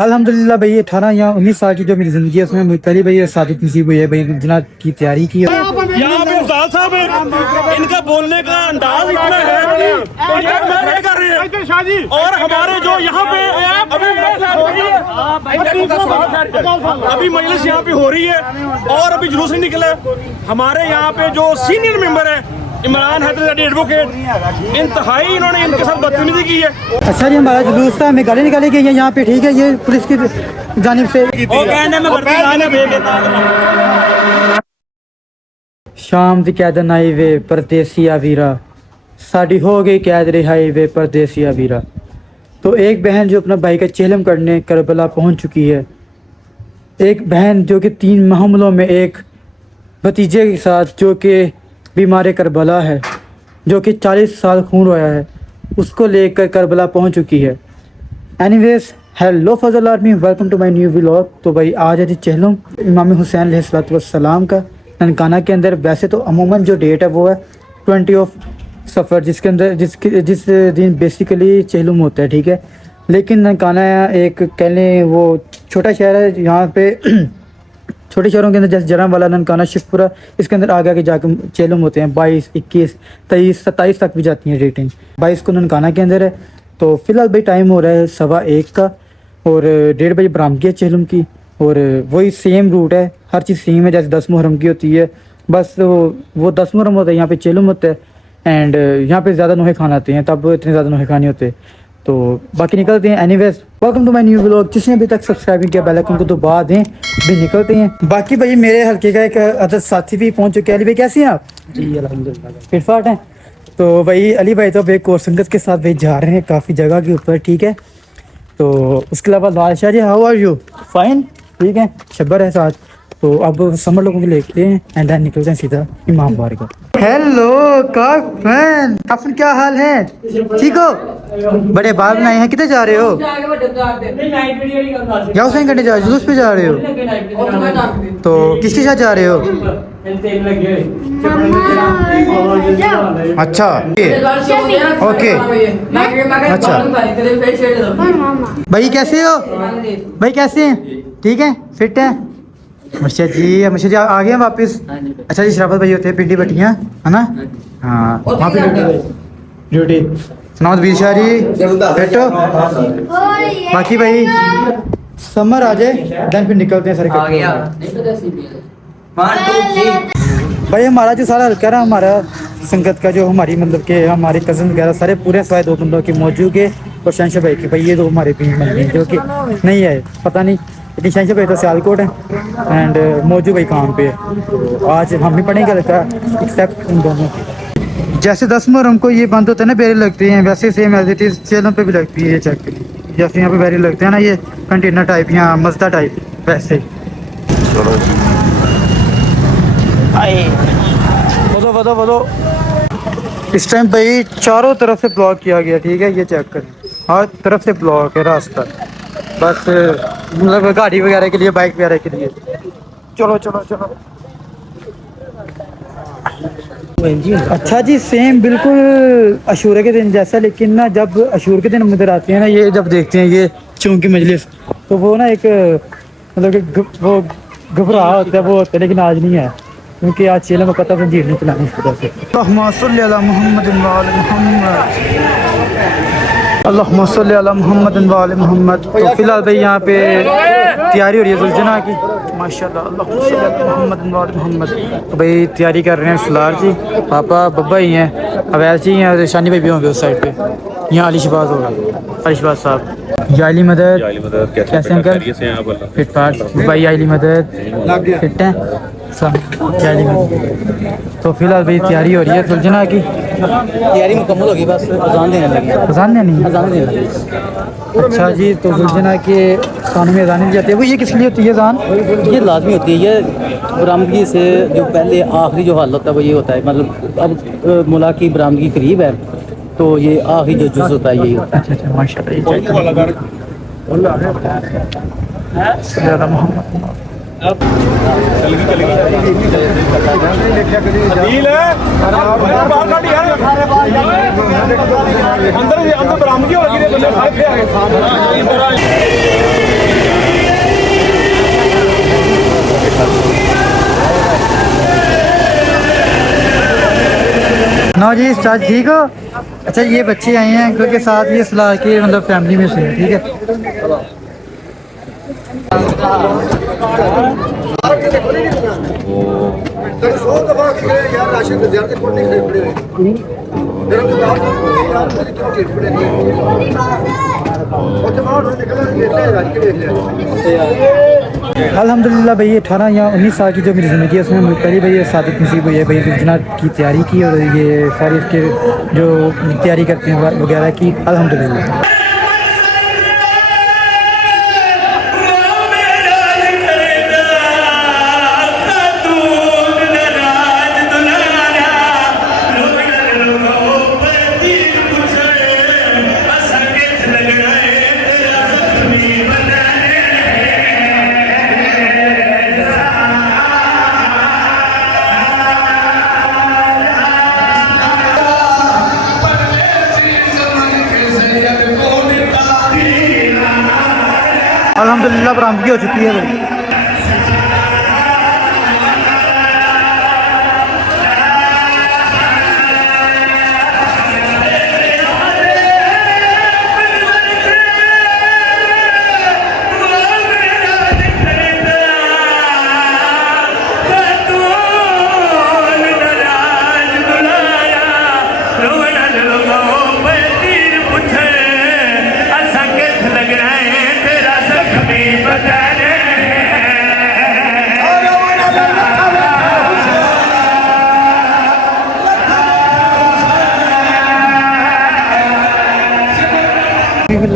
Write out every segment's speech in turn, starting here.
अल्हम्दुलिल्लाह भाई 18 या 19 साल की जो मेरी जिंदगी है उसमें पहली भाई शादी नसीब हुई है भाई, जनाब की तैयारी की है। यहाँ पे उस्ताद साहब है, इनका बोलने का अंदाज इतना है कर रहे हैं और हमारे जो यहाँ पे अभी मजलिस यहाँ पे हो रही है और अभी जुलूस नहीं निकला। हमारे यहाँ पे जो सीनियर मेंबर है इमरान हैदर एडवोकेट, इंतहाई इन्होंने इनके साथ बदतमीजी की है। अच्छा जी, हमारा जुलूस था, हमें गाली निकाली गई है यहाँ पे, ठीक है, ये पुलिस की जानिब से। शाम दी कैदन आई वे परदेसिया वीरा, साड़ी हो गई कैद रिहाई वे परदेसिया वीरा। तो एक बहन जो अपना भाई का चेलम करने करबला पहुँच चुकी है, एक बहन जो कि 3 हमलों में एक भतीजे के साथ जो कि बीमार करबला है, जो कि 40 साल खून रोया है, उसको लेकर करबला पहुंच चुकी है। Anyways, hello Fazal army, welcome to my new vlog. तो भाई आज है जी चहलम इमाम हुसैन अलैहिस्सलाम का ननकाना के अंदर। वैसे तो अमूमन जो डेट है वो है 20 सफ़र, जिसके अंदर जिस दिन बेसिकली चहलम होता है, ठीक है। लेकिन ननकाना एक कह लें वो छोटा शहर है, यहाँ पे छोटे शहरों के अंदर जैसे जरांवाला, ननकाना, शिवपुरा, इसके अंदर आगे आगे जाकर चेलम होते हैं। 22, 21, 23, 27 तक भी जाती हैं रेटिंग। 22 को ननकाना के अंदर है। तो फिलहाल भाई टाइम हो रहा है 1:15 का और 1:30 बजे बरामदगी है चेलम की। और वही सेम रूट है, हर चीज़ सेम है जैसे 10 मुहर्रम की होती है, बस वो 10 मुहर्रम होता है, यहाँ पे चेलम होता है। एंड यहाँ पे ज़्यादा नोहे खान आते हैं, तब इतने ज़्यादा नोहे खान नहीं होते। तो बाकी निकलते हैं। Anyways, welcome to my new vlog. जिसने अभी तक सब्सक्राइब नहीं किया बेल आइकन को दबा दें, भी निकलते हैं। बाकी भाई मेरे हल्के का एक अदर साथी भी पहुंच चुके हैं। अली भाई कैसे हैं आप? जी अल्हम्दुलिल्लाह फिट फाट हैं। तो भाई अली भाई तो एक और संगत के साथ भाई जा रहे हैं काफ़ी जगह के ऊपर, ठीक है। तो उसके अलावा Lal Shah ji, how are you? Fine, ठीक है। शब्बर है साथ। तो अब समर लोगों को लेते हैं एंड देन निकलते हैं सीधा इमाम बार का। हेलो काफन, काफन क्या हाल है? ठीक हो? बड़े बाल बनाए हैं, किधर जा रहे हो? या हुसैन करने जा रहे हो, जुलूस पे जा रहे हो? तो किसके साथ जा रहे हो? अच्छा ओके, अच्छा भाई कैसे हो? भाई कैसे हैं? ठीक है, फिट है? मुर्शिद जी आ गए हैं वापस? अच्छा जी, शराफत भाई होते हैं पिंडी बटियाँ, है ना? हाँ, वहाँ पे ड्यूटी। सुनाओ बीर शाह जी, बैठो। बाकी भाई समर आ जाए देन फिर निकलते हैं सारे। भाई हमारा जो सारा हल्का रहा, हमारा संगत का जो हमारी मतलब के हमारे कज़न वगैरह सारे पूरे सवाए 2 बंदों के मौजूद है और शहनशाह भाई के। भाई ये 2 हमारे भी जो कि नहीं है, पता नहीं, लेकिन शहनशाह भाई तो सियालकोट है एंड मौजूद भाई काम पे है। तो आज हम भी पढ़ेंगे लगता है एक्सेप्ट उन दोनों की। जैसे 10 मुहर्रम को ये बंद होते हैं ना, बेरे लगते हैं, वैसे सेम एज इट इज़ चेलम पे भी लगती है। ये चेक जैसे यहाँ पे बेरे लगते हैं ना, ये कंटेनर टाइप या मजदा टाइप, वैसे ही। वो इस टाइम भाई चारों तरफ से ब्लॉक किया गया, ठीक है। ये चेक करें, हर तरफ से ब्लॉक है रास्ता, बस मतलब गाड़ी वगैरह के लिए, बाइक वगैरह के लिए। चलो चलो चलो। अच्छा जी, सेम बिल्कुल अशूरे के दिन जैसा, लेकिन ना जब अशूर के दिन हम इधर आते हैं ना, ये जब देखते हैं ये चौंकी मजलिस, तो वो ना एक मतलब वो घबरा होता है, वो होता है, लेकिन आज नहीं है क्योंकि आज चेला में पता तंजीर नहीं चलानी इस वजह से। अल्लाहुम्मा सल्ली अला मुहम्मद व आले मुहम्मद। तो फिलहाल भाई यहाँ पे तैयारी हो रही है जुलजना की, माशाल्लाह। अल्लाहुम्मा सल्ली अला मुहम्मद व आले मुहम्मद। तो भाई तैयारी कर रहे हैं सलार जी, पापा बब्बा ही हैं, अवैस जी हैं और शानी भाई भी होंगे उस साइड पे। यहाँ अली शबाज होगा, अली शबाज साहब। याली मदद कैसे अंकल? फिट फाट भाई, याली मदद फिट है सब। तो फिलहाल भाई तैयारी हो रही है सुलझना की, तैयारी मुकम्मल होगी, बस अजान देने लगी। अजान देनी? अजान देने लगी। अच्छा जी, तो सुलझना के कानून में अजान दी जाती है, वो ये किस लिए होती है अजान? ये लाजमी होती है, ये बरामदगी से जो पहले आखिरी जो हाल होता है वो ये होता है, मतलब अब मुला की बरामदगी करीब है तो ये आखिरी जो जुज़ होता है यही होता है। अच्छा माशाल्लाह। अंदर बरामदगी होगी। नो जी उस्ताद ठीक हो। अच्छा ये बच्चे आए हैं अंकल के साथ, ये सलाह के मतलब फैमिली में से हैं, ठीक है। अल्हम्दुलिल्लाह भाई 18 या 19 साल की जो मेरी ज़िंदगी है उसमें पहली भाई ये सादिक नसीब हुई है भाई, जनाब की तैयारी की और ये सारी इसके जो तैयारी करते हैं वगैरह की, अल्हम्दुलिल्लाह। अल्हम्दुलिल्लाह बरामदगी हो चुकी है भाई।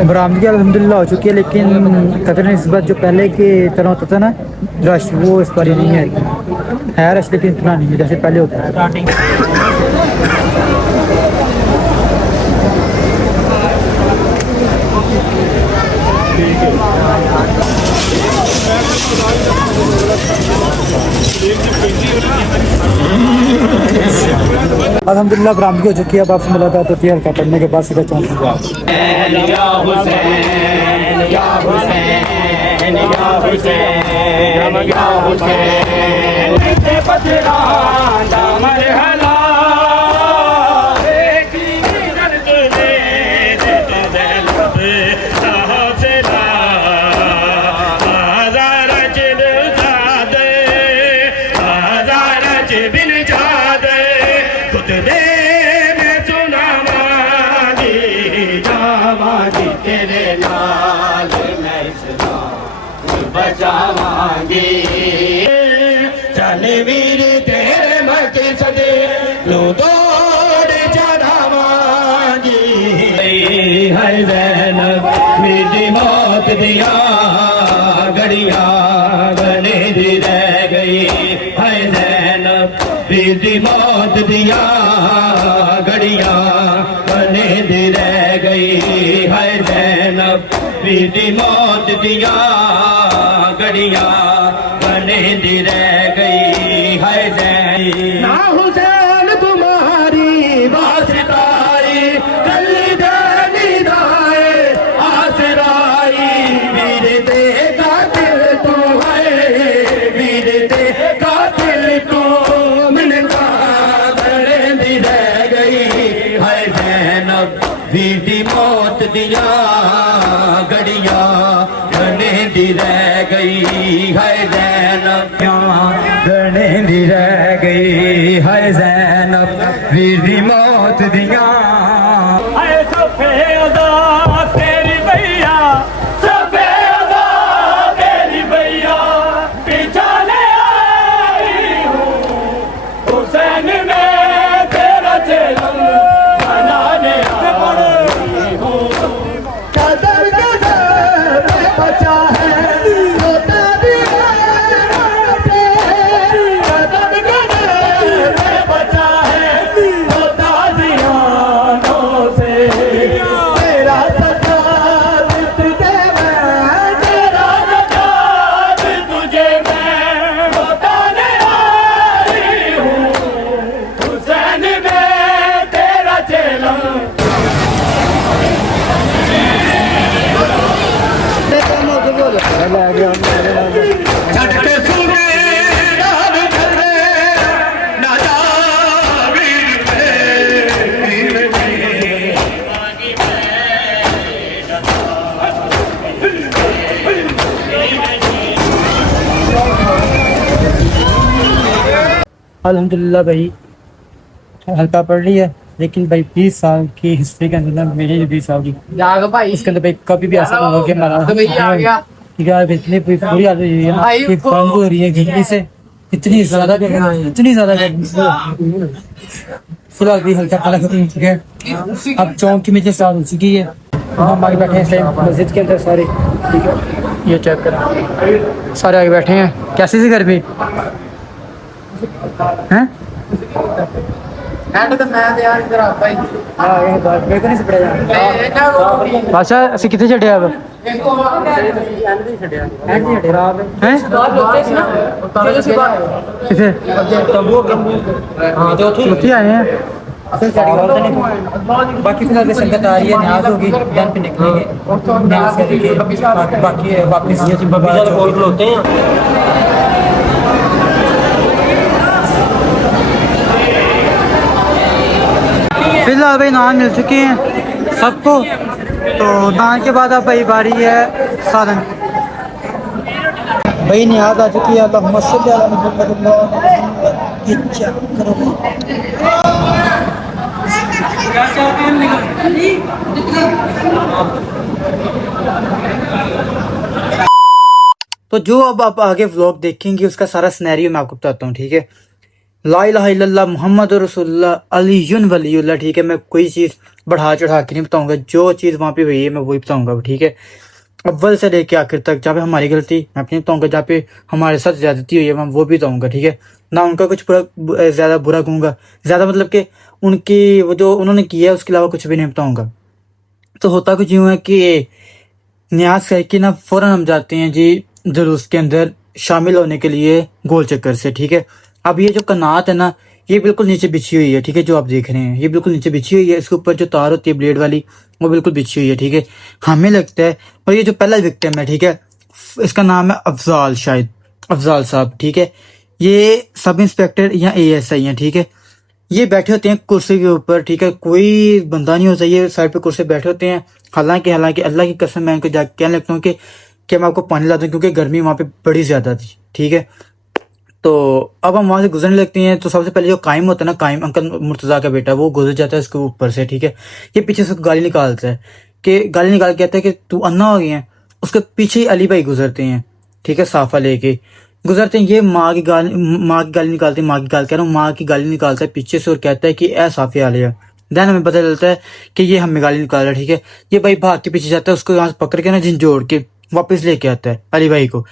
बरामदगी अल्हम्दुलिल्लाह हो चुकी है, लेकिन कदर निस्बत जो पहले के तरह होता था ना रश, वो इस बार नहीं है रश, लेकिन इतना नहीं है जैसे पहले होता था। अल्हम्दुलिल्लाह बरामदगी हो चुकी है। अब आपसे मुलाकात होती है हल्का पढ़ने के बाद सीधा बचावांगी चल वीर तेरे मके सदे लो दौड़ चढ़ावांगी है ज़ैनब मेरी मौत दिया घड़ियां बने दी रह गई है ज़ैनब मेरी मौत दिया घड़ियां बने दी रह गई है ज़ैनब मेरी मौत दिया घड़ियां बने दी रह गई है ज़ैनब ना हुसैन तुम्हारी वास्ताई कल जानी दाए आसराई वीर ते कातिल तो है वीर ते कातिल तो मिलता बने दी रह गई है ज़ैनब वीर दी मौत दिया घड़ियां बने दी रह गई है ज़ैनब बने दी रह गई है ज़ैनब वीर दी मौत दिया सफेदा तेरी भैया सफेदा तेरी भैया पीछा ले आई हूँ हुसैन में तेरा चेलम बनाने आई हूँ कदर कदर में बचा है रोता भी है कदर कदर में बचा है रोता जिया अल्हम्दुलिल्लाह भाई हल्का पढ़ रही है, लेकिन भाई 20 साल की हिस्ट्री के अंदर ना मेरी 20 साल की इसके अंदर भाई कभी भी ऐसा नहीं हो कि हमारा ठीक है इतनी बुरी आदत हुई है ना कि बंद हो रही है गिरने से इतनी ज्यादा गर्मी से। फिलहाल भी हल्का पड़ा खत्म, ठीक है। अब चौक की मीटिंग स्टार्ट हो चुकी है, हम आगे बैठे हैं इस टाइम मस्जिद के अंदर सारे, ठीक है। ये चेक करें, सारे आगे बैठे हैं। कैसी सी गर्मी हैं? अच्छा ਅਸੀਂ ਕਿੱਥੇ ਛੱਡਿਆ ਵਾ किथे ਉੱਥੇ ਆਏ हैं। बाकी फिलहाल संगत आ रही है, न्याज होगी डैम पे निकलेंगे, न्याज करके बाकी वापस होते हैं। फिलहाल भाई नान मिल चुके हैं सबको, तो नान के बाद अब भाई बारी है साधन। भाई नियाज आ चुकी है, अल्लाहुम्मा सल्ली अला मुहम्मद। ये चेक करो तो जो अब आप आगे व्लॉग देखेंगे उसका सारा सिनेरियो मैं आपको बताता हूँ, ठीक है। ला इलाहा इल्लल्लाह मुहम्मद रसूलुल्लाह अलीयुन वलीयुल्लाह, ठीक है। मैं कोई चीज़ बढ़ा चढ़ा के नहीं बताऊंगा, जो चीज़ वहाँ पे हुई है मैं वही बताऊंगा, ठीक है। अव्वल से लेके आखिर तक, जहाँ पे हमारी गलती मैं अपनी बताऊंगा, जहाँ पे हमारे साथ ज्यादती हुई है मैं वो भी बताऊंगा, ठीक है। ना उनका कुछ ज्यादा बुरा कहूँगा, ज्यादा मतलब कि उनकी वो जो उन्होंने किया है उसके अलावा कुछ भी नहीं बताऊंगा। तो होता कुछ यूँ है कि न्याज करके ना फौरन हम जाते हैं जी जुलूस के अंदर शामिल होने के लिए गोल चक्कर से, ठीक है। अब ये जो कनात है ना ये बिल्कुल नीचे बिछी हुई है, ठीक है। जो आप देख रहे हैं ये बिल्कुल नीचे बिछी हुई है, इसके ऊपर जो तार होती है ब्लेड वाली वो बिल्कुल बिछी हुई है, ठीक है। हमें लगता है, और ये जो पहला विक्टिम है, ठीक है, इसका नाम है अफजाल, शायद अफजाल साहब, ठीक है। ये सब इंस्पेक्टर या ASI हैं, ठीक है। ये बैठे होते हैं कुर्सी के ऊपर, ठीक है। कोई बंदा नहीं होता, ये साइड पे कुर्सी बैठे होते हैं। हालांकि अल्लाह की कसम मैं इनको जाके कहने लगता हूँ कि मैं आपको पानी लाता हूँ, क्योंकि गर्मी वहाँ पे बड़ी ज्यादा थी, ठीक है। तो अब हम वहां से गुजरने लगते हैं, तो सबसे पहले जो कायम होता है ना, कायम अंकल मुर्तजा का बेटा, वो गुजर जाता है इसके ऊपर से, ठीक है। ये पीछे से गाली निकालता है कि गाली निकाल के कहता है कि तू अन्ना हो गया है। उसके पीछे ही अली भाई गुजरते हैं, ठीक है, साफा लेके गुजरते हैं। ये माँ की गाली निकालते हैं, माँ की गाली कह रहा हूँ, माँ की गाली निकालता है पीछे से और कहता है कि ऐ साफे आ लिया। देन हमें पता चलता है कि ये हमें गाली निकाल रहा है, ठीक है। ये भाई भाग के पीछे जाता है, उसको यहाँ से पकड़ के ना झिंझोड़ के वापस लेके आता है अली भाई को।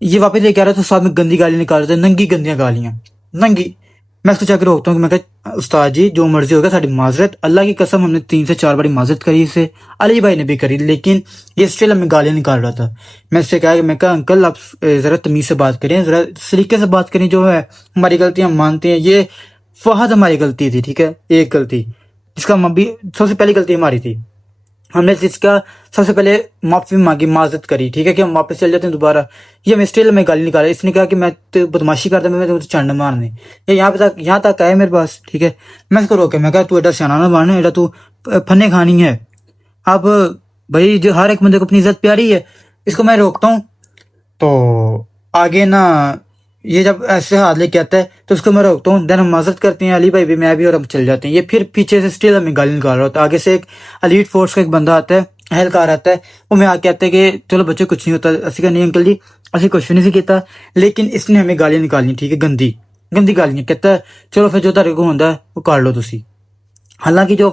ये वापस लेके आ रहा है तो साथ में गंदी गाली निकाल रहे थे, नंगी गंदियां गालियां, नंगी। मैं इसको जाकर रोकता हूँ कि मैं कहा उस्ताद जी जो मर्जी होगा, साड़ी माजरत, अल्लाह की कसम हमने 3 से 4 बारी माजरत करी इसे, अली भाई ने भी करी, लेकिन ये स्टिल हमें गालियां निकाल रहा था। मैं इससे कहा कि मैं कहा अंकल आप जरा तमीज से बात करें, जरा सलीके से बात करें, जो है हमारी गलती हम मानते हैं। ये फहद हमारी गलती थी, ठीक है, एक गलती जिसका हम अभी सबसे पहली गलती हमारी थी, हमने जिसका सबसे पहले माफी मांगी, माजरत करी, ठीक है, कि हम वापस चल जाते हैं दोबारा। ये हमें स्टिल में गाली निकाला, इसने कहा कि मैं तो बदमाशी करता, मैं तो चंड मारने, ये यहाँ तक आए मेरे पास, ठीक है। मैं इसको रोके, मैं कहा तू एडा सियाना ना मारना, एडा तू फन्ने खानी है। अब भाई जो हर एक बंदे को अपनी इज्जत प्यारी है, इसको मैं रोकता हूँ तो आगे ना ये जब ऐसे हाथ लेके आता है तो उसको मैं रोकता हूँ। देन हम माजरत करते हैं, अली भाई भी मैं भी, और हम चल जाते हैं। ये फिर पीछे से स्टिल हमें गाली निकाल रहा होता है। आगे से एक एलीट फोर्स का एक बंदा आता है, एहलकार आता है, वो मैं आके कहता है कि चलो बच्चे कुछ नहीं होता। असि का नहीं अंकल जी, असि कुछ नहीं किया, लेकिन इसने हमें गालियां निकालनी, ठीक है, गंदी गंदी गालियां। कहता है चलो फिर जो तारे को होता है वो कर लो तुसी। हालांकि जो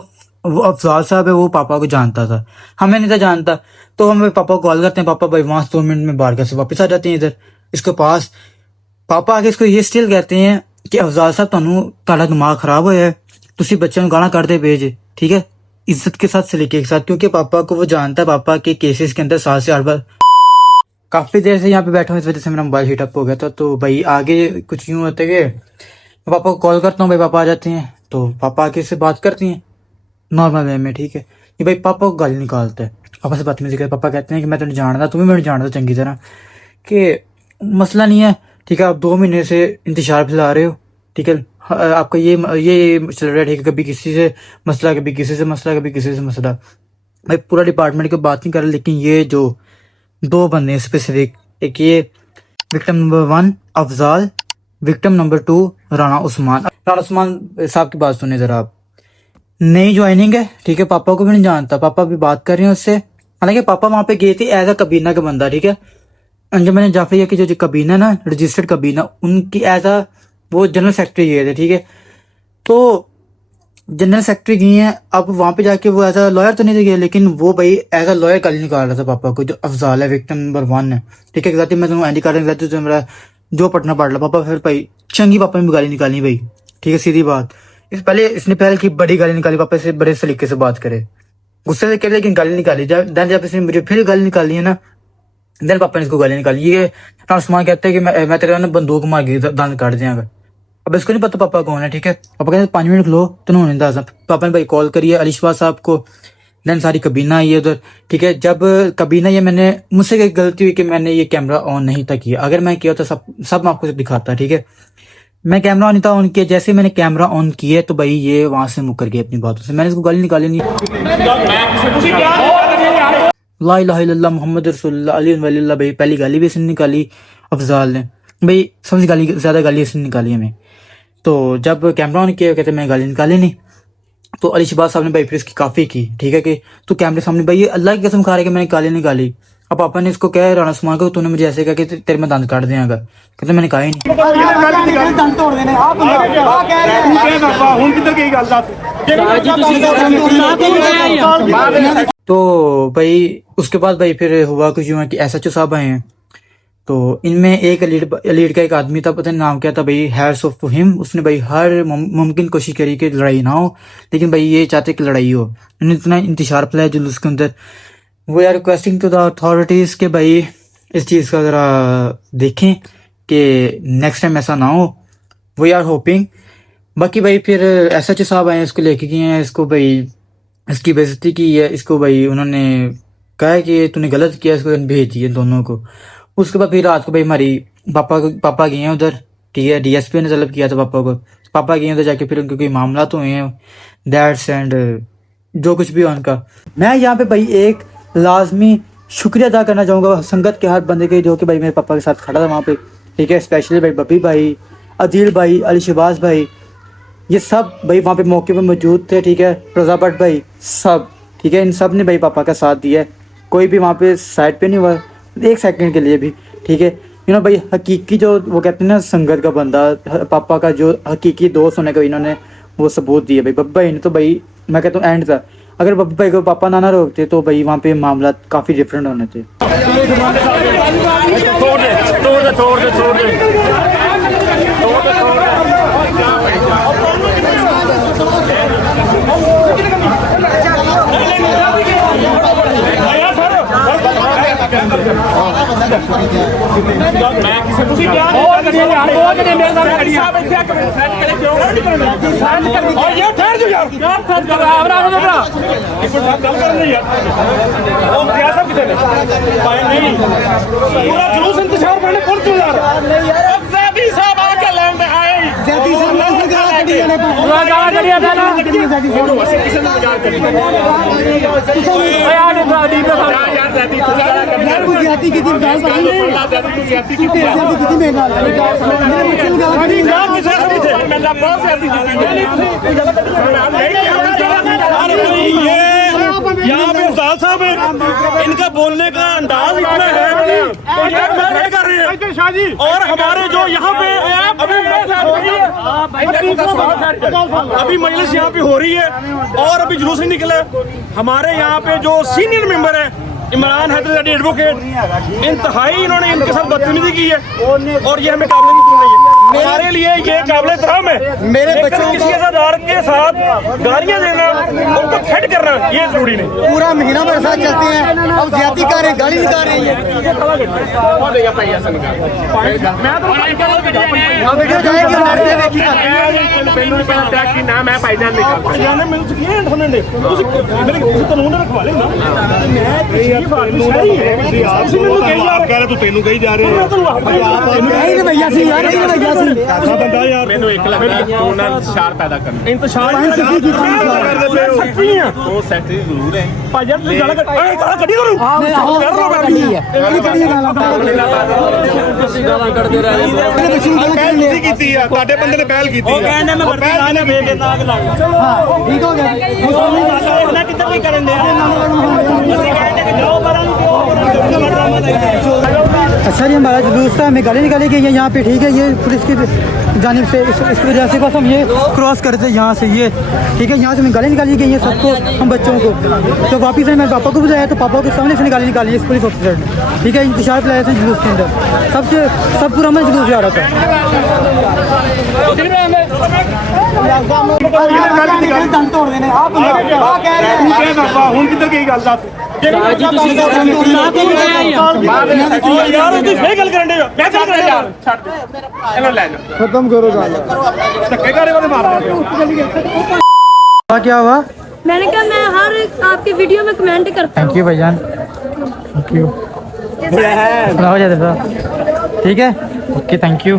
वो अफजाल साहब है वो पापा को जानता था, हमें नहीं था जानता। तो हम पापा को कॉल करते हैं, पापा भाई वहां 2 मिनट में बाहर से वापस आ जाते हैं इधर इसके पास। पापा आगे इसको ये स्टिल कहते हैं कि अफजाल साहब तुहाडा दिमाग खराब होया है, तुसी बच्चों गाना करते भेज, ठीक है, इज्जत के साथ सलीके के साथ, क्योंकि पापा को वो जानता है पापा के केसेस के अंदर 7 से 8 बार। काफी देर से यहाँ पे बैठा हूँ, इस वजह से मेरा मोबाइल हीटअप हो गया था। तो भाई आगे कुछ यूं होता है कि मैं पापा को कॉल करता हूँ, भाई पापा आ जाते हैं, तो पापा आके से बात करती हैं नॉर्मल वे में, ठीक है। ये भाई पापा को गाली निकालता है, पापा से बदतमीजी करता है। पापा कहते हैं कि मैं तुम्हें जानता, तुम्हें मैंने जानता चंगी तरह, कि मसला नहीं है, ठीक है, आप 2 महीने से इंतजार फैला रहे हो, ठीक है, आपका ये चल रहा है, ठीक है, कभी किसी से मसला, कभी किसी से मसला, कभी किसी से मसला। भाई पूरा डिपार्टमेंट की बात नहीं कर रहा, लेकिन ये जो 2 बंदे स्पेसिफिक, एक ये victim number 1 Afzal, victim number 2 Rana Usman साहब की बात सुनिए जरा आप। नई ज्वाइनिंग है, ठीक है, पापा को भी नहीं जानता, पापा भी बात कर रहे हैं उससे। हालांकि पापा वहां पे गए थे एज अ कबीना का बंदा, ठीक है। अंजुमन जाफरिया की जो कबीना ना, रजिस्टर्ड कबीना, उनकी एज अ वो जनरल सेक्रेटरी गए थे, ठीक है। तो जनरल सेक्रेटरी गई हैं, अब वहां पे जाके वो एज अ लॉयर तो नहीं गए, लेकिन वो भाई एज अ लॉयर गाली निकाल रहा था पापा को, जो अफजाल है विक्टिम नंबर 1 है, ठीक है। एग्जैक्टली मैं तुम्हें एंडी कार्ड तो मेरा जो पटना पड़ रहा पापा, फिर भाई चंगी पापा ने भी गाली निकाली भाई, ठीक है, सीधी बात। इसने पहले की बड़ी गाली निकाली, पापा से बड़े सलीके से बात करे, गुस्से से करे, लेकिन गाली निकाली। जब इसने मुझे फिर गाली निकाली है ना, देन पापा ने इसको गाली निकाली। ये उस्मान कहते हैं कि मैं तेरे ना बंदूक मार के दांत काट दिया। अब इसको नहीं पता पापा कौन है, ठीक है। पापा कहते 5 मिनट लो तो उन्होंने दाजा, पापा ने भाई कॉल करी है अलीशवा साहब को, देन सारी कबीना आई है उधर, ठीक है। जब कबीना ये मैंने मुझसे एक गलती हुई कि मैंने ये कैमरा ऑन नहीं था किया, अगर मैं किया तो सब मैं आपको दिखाता, ठीक है। मैं कैमरा ऑन नहीं था ऑन किया, जैसे मैंने कैमरा ऑन किया तो भाई ये वहां से मुकर गया अपनी बातों से, मैंने इसको गाली निकाली नहीं। ला इलाहा इल्लल्लाह मुहम्मद रसूलुल्लाह अली वलील्लाह, भाई पहली गाली भी इसने निकाली अफजाल ने, भाई सबसे ज्यादा गाली इसने निकाली हमें। तो जब कैमरा ऑन किया कहते मैं गाली निकाली नहीं, तो अली शहबाज साहब ने भाई फिर इसकी काफी की, ठीक है, कि तू कैमरे सामने भाई ये अल्लाह की कसम खा रहा है कि मैंने गाली निकाली। अब पापा ने इसको कहा राणा उस्मान को, तूने मुझे ऐसे कहा कि तेरे में दांत काट देगा, कहते मैंने कहा ही नहीं। तो भाई उसके बाद भाई फिर हुआ कुछ यूं है कि SHO साहब आए हैं, तो इनमें एक लीड का एक आदमी था, पता नहीं नाम क्या था भाई, हैट्स ऑफ टू हिम। उसने भाई हर मुमकिन कोशिश करी कि लड़ाई ना हो, लेकिन भाई ये चाहते कि लड़ाई हो। इन्होंने इतना इंतशार फैलाया जुलूस के अंदर। We are requesting to the authorities के भाई इस चीज़ का ज़रा देखें कि नेक्स्ट टाइम ऐसा ना हो। We are hoping. बाकी भाई फिर SHO साहब आए, इसको लेके गए हैं, इसको भाई इसकी बेइज्जती की है, इसको भाई उन्होंने कहा कि तूने गलत किया, इसको भेज दिए दोनों को। उसके बाद फिर रात को भाई हमारी पापा गए हैं उधर, ठीक है, DSP ने तलब किया था पापा को, पापा गए उधर जाके फिर उनके कोई मामला तो हुए हैं दैट्स एंड जो कुछ भी है उनका। मैं यहाँ पे भाई एक लाजमी शुक्रिया अदा करना चाहूँगा संगत के हर बंदे के जो कि भाई मेरे पापा के साथ खड़ा था वहाँ पे, ठीक है। स्पेशली भाई बब्बी भाई, अदील भाई, अली शहबाज भाई, ये सब भाई वहाँ पे मौके पे मौजूद थे, ठीक है। रजा भट्ट भाई, सब ठीक है, इन सब ने भाई पापा का साथ दिया है। कोई भी वहाँ पे साइड पे नहीं हुआ एक सेकंड के लिए भी, ठीक है। यू नो भाई हकीकी जो वो कहते हैं ना संगत का बंदा, पापा का जो हकीकी दोस्त होने का इन्होंने वो सबूत दिया भाई। बब्बा भाई ने तो भाई मैं कहता हूँ एंड था, अगर बब्बा भाई को पापा ना रोकते तो भाई वहाँ पे मामला काफ़ी डिफरेंट होने थे। यहाँ पे उस्ताद साहब है, इनका बोलने का अंदाज इतना है कर रहे हैं। और हमारे जो यहाँ पे अभी मजलिस यहाँ पे हो रही है और अभी जुलूस नहीं निकला। हमारे यहाँ पे जो सीनियर मेंबर है इमरान हैदर एडवोकेट, इंतहाई इन्होंने इनके साथ बदतमीजी की है और ये हमें काबिल नहीं है। हमारे लिए ये काबिल तराम है। मेरे बच्चों किसी अदादार के साथ गालियां देना, उनको थ्रेट करना ये जरूरी नहीं। पूरा महीना भर साथ चलते हैं, अब ज्यादा कर रहे हैं, गाली निकाल रहे हैं। वीडियो जाएगी मारते तू तेनू कही जा रहे भैया सी यार, भैया सी ऐसा बंदा यार ਮੈਨੂੰ ਇੱਕ ਲੱਗਦਾ ਤੂੰ ਨਾਲ ਇੰਤਸ਼ਾਰ ਪੈਦਾ ਕਰਨਾ ਇੰਤਸ਼ਾਰ ਉਹ ਸੈਕਟਰੀ ਜ਼ਰੂਰ ਹੈ ਭਾਈ ਯਾਰ ਤੁਸੀਂ ਗਾਲਾਂ ਕੱਢੀ ਕਰੋ ਤੁਸੀਂ ਗਾਲਾਂ ਕੱਢਦੇ ਰਹੇ ਤੁਸੀਂ ਕੀਤੀ ਆ ਤੁਹਾਡੇ ਬੰਦੇ ਨੇ ਪਹਿਲ ਕੀਤੀ ਆ ਉਹ ਕਹਿੰਦੇ ਮੈਂ ਵਰਦੀ ਲਾ ਕੇ ਵੇਖ ਕੇ ਨਾਗ ਲਾ ठीक हो गया ਉਹਨਾਂ ਕਿੱਧਰ ਨਹੀਂ ਕਰਨ ਦੇ ਤੁਸੀਂ ਕਹਿੰਦੇ ਕਿ ਜਾਓ ਬਰਾਂ अच्छा जी हमारा जुलूस था हमें गाली निकाली गई है यहाँ पे ठीक है ये पुलिस की जानिब से इसकी वजह से बस हम ये क्रॉस करते यहाँ से ये ठीक है यहाँ से हमें गाली निकाली गई है सबको हम बच्चों को तो वापस मैं पापा को बुलाया तो पापा के सामने से गाली निकाली है इस पुलिस ऑफिसर ने ठीक है इंतजार फैलाया था जुलूस के अंदर सब पूरा मैं जुलूस जा रहा था ਹੁਣ ਕਿੱਧਰ ਗਈ ਗੱਲ ਦੱਸ ਯਾਰ ਤੁਸੀਂ ਫੇਰ ਗੱਲ ਕਰਨ ਦੇ ਮੈਂ ਗੱਲ ਕਰਨ ਯਾਰ ਛੱਡ ਦੇ ਇਹਨੂੰ ਲੈ ਜਾ खत्म करो गाल ਧੱਕੇ ਘਰੇ ਵਾਲੇ ਮਾਰਦੇ क्या हुआ मैंने कहा मैं हर आपके वीडियो में कमेंट करता थैंक यू भाईजान थैंक यू हो जाते साहब ठीक है ओके थैंक यू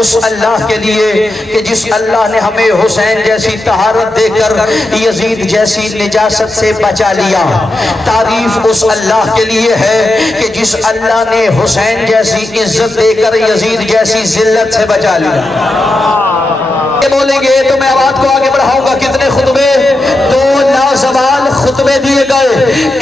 उस अल्लाह के लिए कि जिस अल्लाह ने हमें हुसैन जैसी तहारत देकर यजीद जैसी निजासत से बचा लिया। तारीफ उस अल्लाह के लिए है कि जिस अल्लाह ने हुसैन जैसी इज्जत देकर यजीद जैसी जिल्लत से बचा लिया। बोलेंगे तो मैं आवाज को आगे बढ़ाऊंगा। कितने खुतबे? दो लाजवाल खुतबे दिए गए।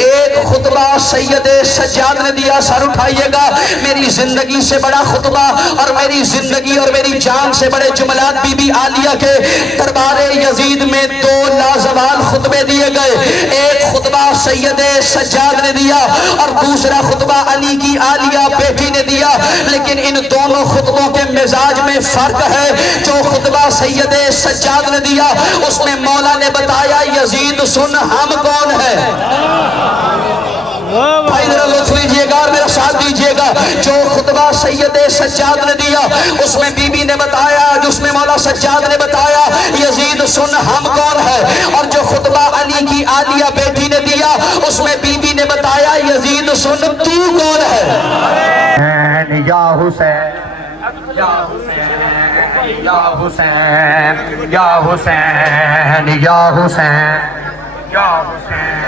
एक खुतबा सैयद सज्जाद ने दिया, सर उठाइएगा, मेरी जिंदगी से बड़ा खुतबा और मेरी जिंदगी और मेरी जान से बड़े जुमलात बीबी आलिया के दरबार यजीद में दो लाजवाल खुतबे दिए गए। एक खुतबा सैयद सज्जाद ने दिया और दूसरा खुतबा अली की आलिया बेटी ने दिया। लेकिन इन दोनों खुतबों के मिजाज में फर्क है। जो खुतबा सैयद सज्जाद ने दिया उसमें मौला ने बताया यजीद सुन हम कौन है। भाई जरा लुत्फ लीजिएगा और मेरा साथ दीजिएगा। जो खुतबा सैयद सज्जाद ने दिया उसमें बीबी ने बताया, जिसमें मौला सज्जाद ने बताया यजीद सुन हम कौन है। और जो खुतबा अली की आलिया बेटी ने दिया उसमें बीबी ने बताया यजीद सुन तू कौन है। या हुसैन या हुसैन या हुसैन या हुसैन या हुसैन या हुसैन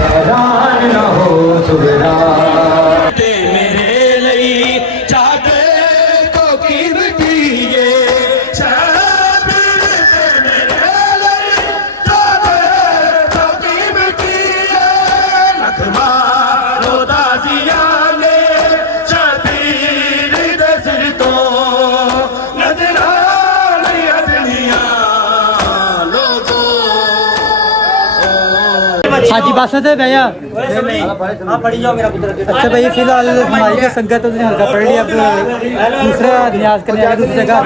हैरान न हो सुबरा मेरे लिए चाहते को कीमती ये शाबिर मेरे लिए चाहते को कीमती ये लखमा रोदा जिया ने शबीर दसर तो नजरा लिया दुनिया लोगों। हाँ जी बस है भैया अच्छा भैया फिलहाल हमारी जो संगत है उसने हल्का पढ़ लिया। अब दूसरा न्याज करने आगे दूसरी जगह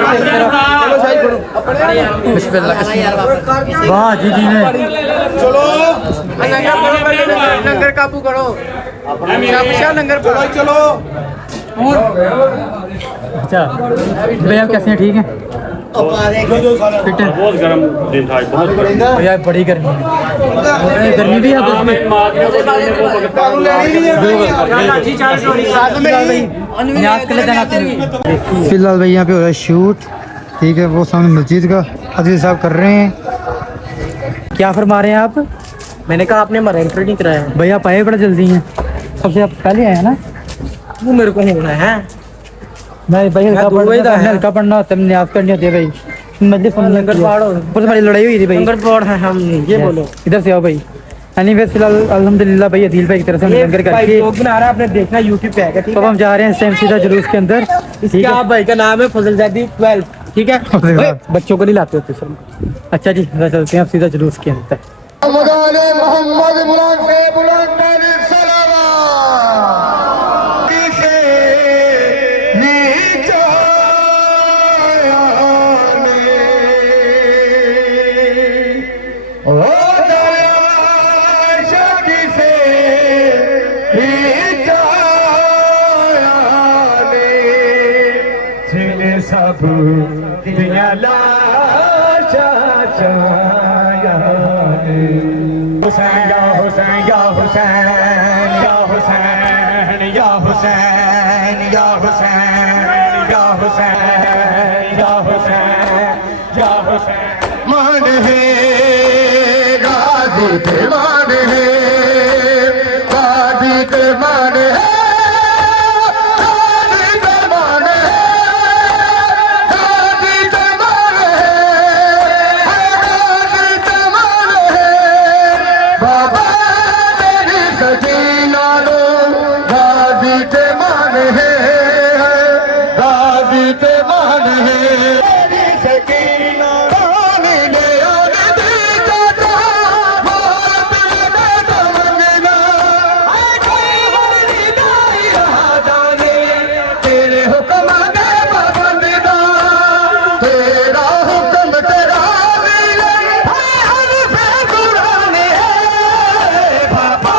वाह जी जी ने लंगर काबू करो लंगर चलो अच्छा भैया कैसे हैं? ठीक है फिट है? बहुत गर्म दिन था बहुत भैया बड़ी गर्मी है गर्मी भी है तो उसमें न्याज कर लेते हैं। फिलहाल भाई यहाँ पे हो रहा है शूट ठीक है। वो सामने मस्जिद का अजीज साहब कर रहे हैं। क्या फरमा रहे हैं आप? मैंने कहा आपने हमारा एंट्री नहीं कराया। भैया आप आए बड़ा जल्दी हैं, सबसे आप पहले आए हैं ना। वो मेरे को होना है नहीं भाई हल्का पढ़ना होता है, न्याज करनी होती है भाई। मस्जिद लंगर हमारी लड़ाई हुई थी भाई। लंगर पौड़ है हम ये बोलो। इधर से आओ भाई। एनीवेज फिलहाल अल्हम्दुलिल्लाह भाई अदील भाई की तरफ से हम लंगर करके लोग बना रहा है, आपने देखना यूट्यूब पे आएगा ठीक तो अब हम जा रहे हैं इस टाइम सीधा जुलूस के अंदर। है। आप भाई का नाम है फजल जैदी 12 ठीक है। ओए, बच्चों को नहीं लाते होते सब। अच्छा जी चलते हैं अब सीधा जुलूस के अंदर। मोहम्मद बुलंद से बुलंद मेरी सलावत से नीचा आने ओ दया शकी से नीचा आने जिन्हें सब दिया लाशा चाया हुसैन या हुसैन या हुसैन या हुसैन या हुसैन या हुसैन गाजी के मान है, गाजी के मान है, गाजी के मान है, गाजी के मान है, गाजी के मान है। बाबा तेरी सकीना लो गाजी के मान है, गाजी के मान है। तेरी सकीना रानी ने और दी चाचा बहुत में तमन्ना, आए कोई वर्दी दाई रहा जाने तेरे हुक्म दे बंदना, तेरा हुक्म तेरा वीर हर पे कुरान है। बाबा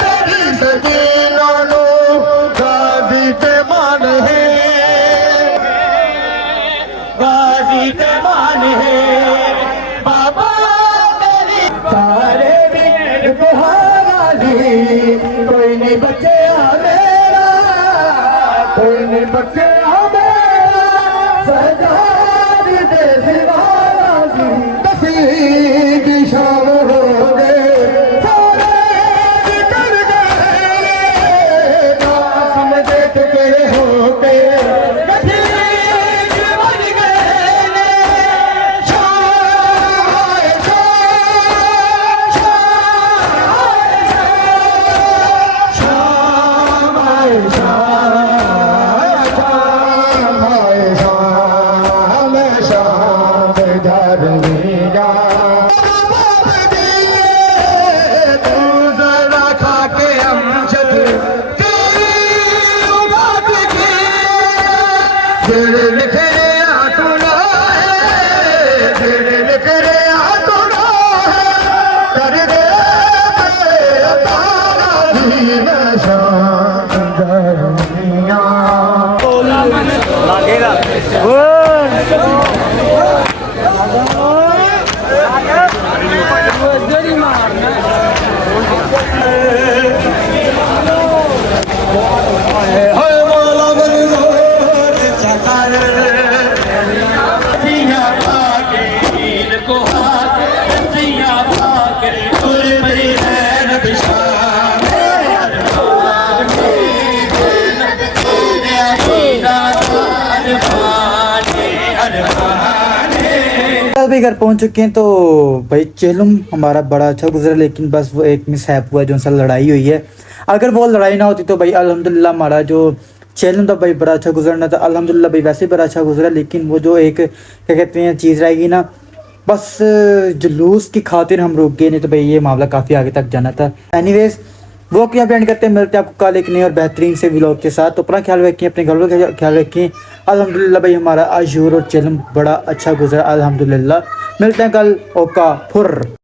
तेरी सकीना लो गाजी के मान है, गाजी के मान है। बाबा तेरी सारे दिन को गाजी, कोई नहीं बचे मेरा, कोई नहीं बचे मेरा, सजाद दे सिवा गाजी। दसी की शाम हो गए सारे निकल गए, कासिम देख के हो गए भी घर पहुंच चुके हैं। तो भाई चेलम हमारा बड़ा अच्छा गुजरा, लेकिन बस वो एक मिसहैप हुआ जो उनसे लड़ाई हुई है। अगर वो लड़ाई ना होती तो भाई अल्हम्दुलिल्लाह हमारा जो चेलम था भाई बड़ा अच्छा गुजरना था। अल्हम्दुलिल्लाह भाई वैसे बड़ा अच्छा गुजरा, लेकिन वो जो एक क्या कहते हैं चीज़ रहेगी ना, बस जुलूस की खातिर हम रुक गए, नहीं तो भाई ये मामला काफ़ी आगे तक जाना था। एनीवेज वो क्या एंड करते हैं, मिलते हैं आपको कल एक नए और बेहतरीन से व्लॉग के साथ। तो अपना ख्याल रखें, अपने घरों का ख्याल रखें। अल्हम्दुलिल्लाह भाई हमारा आशूर और चेलम बड़ा अच्छा गुजरा अल्हम्दुलिल्लाह। मिलते हैं कल। ओका फुर।